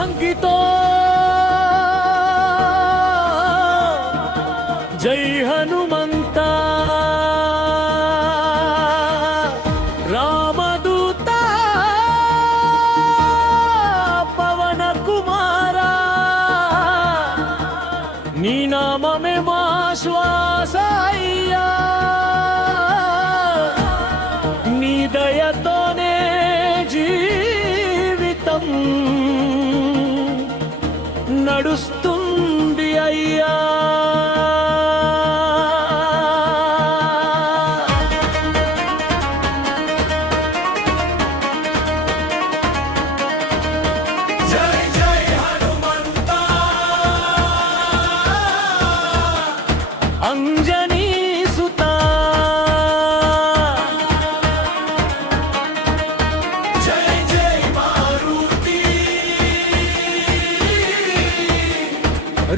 భంగితో జై హనుమంత రామదూత పవన కుమారా నీ నామమే మా శ్వాస అయ్యా నీ దయతోనే జీవితం నడుస్తుంది అయ్యా అంజనీ సుత జై జై మారుతి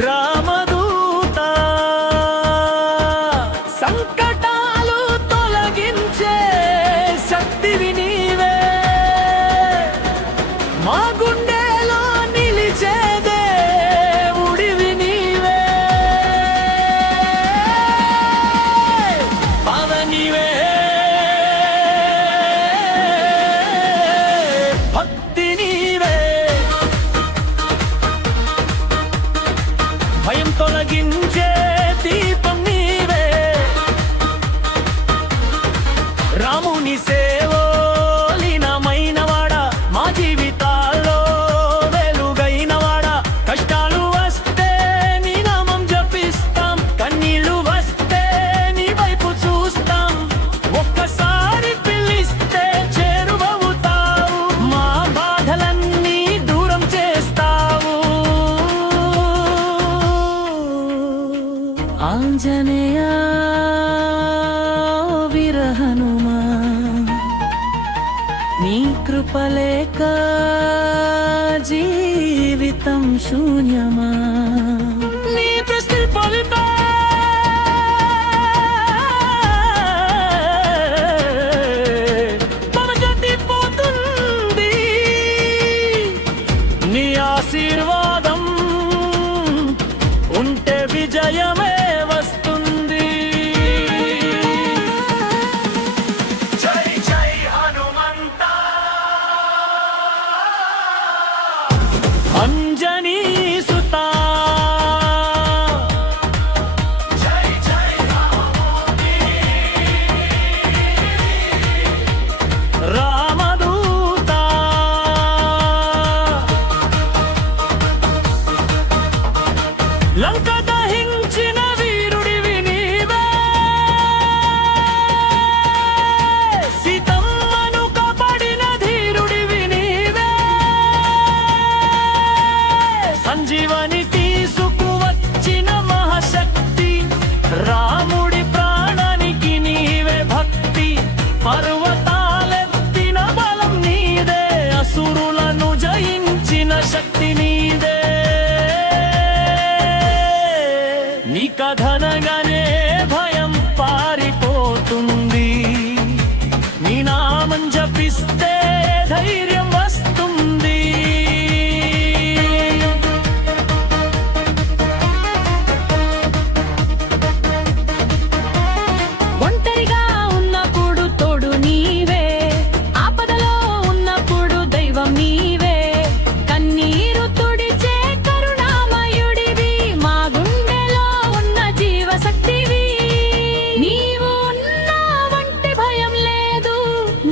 రామదూత సంకటాలు తొలగించే శక్తివి నీవే మా గుండెలో నిలిచే దేవుడివి నీవే పవనివే భక్తి నీవే భయం తొలగించే దీపం నీవే రాముని సేవోలినమైనవాడా మా జీవితాల్లో వెలుగైనవాడా కష్టాలు వస్తే నీ నామం జపిస్తాం కన్నీళ్లు వస్తే నీ వైపు చూస్తాం ఒక్కసారి పిలిస్తే చేరువవుతావు మా బాధలన్నీ దూరం చేస్తావు ఆంజనేయ విరహనుమా నీ కృపలేక జీవితం శూన్యమా నీ ప్రశ్న ఫలిత మనగతి పోతుంది నీ ఆశీర్వాదం ఉంటే విజయమే వస్తుంది జై జై హనుమంత అంజనీ సుత జై జై రామమూర్తి రామదూత లంక దహించిన వీరుడివి నీవే సీతమ్మను కాపాడిన ధీరుడివి నీవే సంజీవని తీసుకువచ్చిన మహాశక్తి రాముడి ప్రాణానికి నీవే భక్తి పర్వతాలెత్తిన బలం నీదే అసురులను జయించిన శక్తి నీదే నీ కథనగానే భయం పారిపోతుంది నీ నామం జపిస్తే ధైర్యం వస్తుంది ఒంటరిగా ఉన్నప్పుడు తోడు నీవే ఆపదలో ఉన్నప్పుడు దైవం నీవే కన్నీరు తుడిచే కరుణామయుడివి మా గుండెలో ఉన్న జీవశక్తివి నీవు ఉన్నావంటే భయం లేదు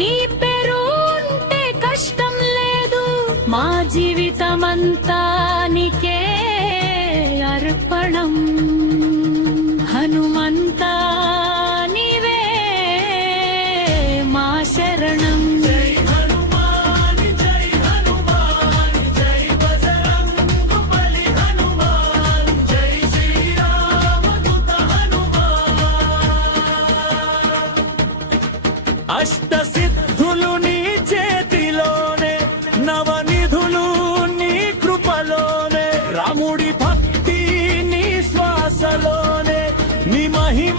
నీ పేరు ఉంటే కష్టం లేదు మా జీవితమంతా నీకే అర్పణం హనుమంత నీవే మా శరణం జై హనుమాన్ జై హనుమాన్ జై బజరంగబలి హనుమాన్ జై శ్రీరామదూత హనుమాన్ అష్టసిద్ధులు నీ చేతిలోనే నవనిధులు నీ కృపలోనే రాముడి భక్తి నీ శ్వాసలోనే నీ మహిమ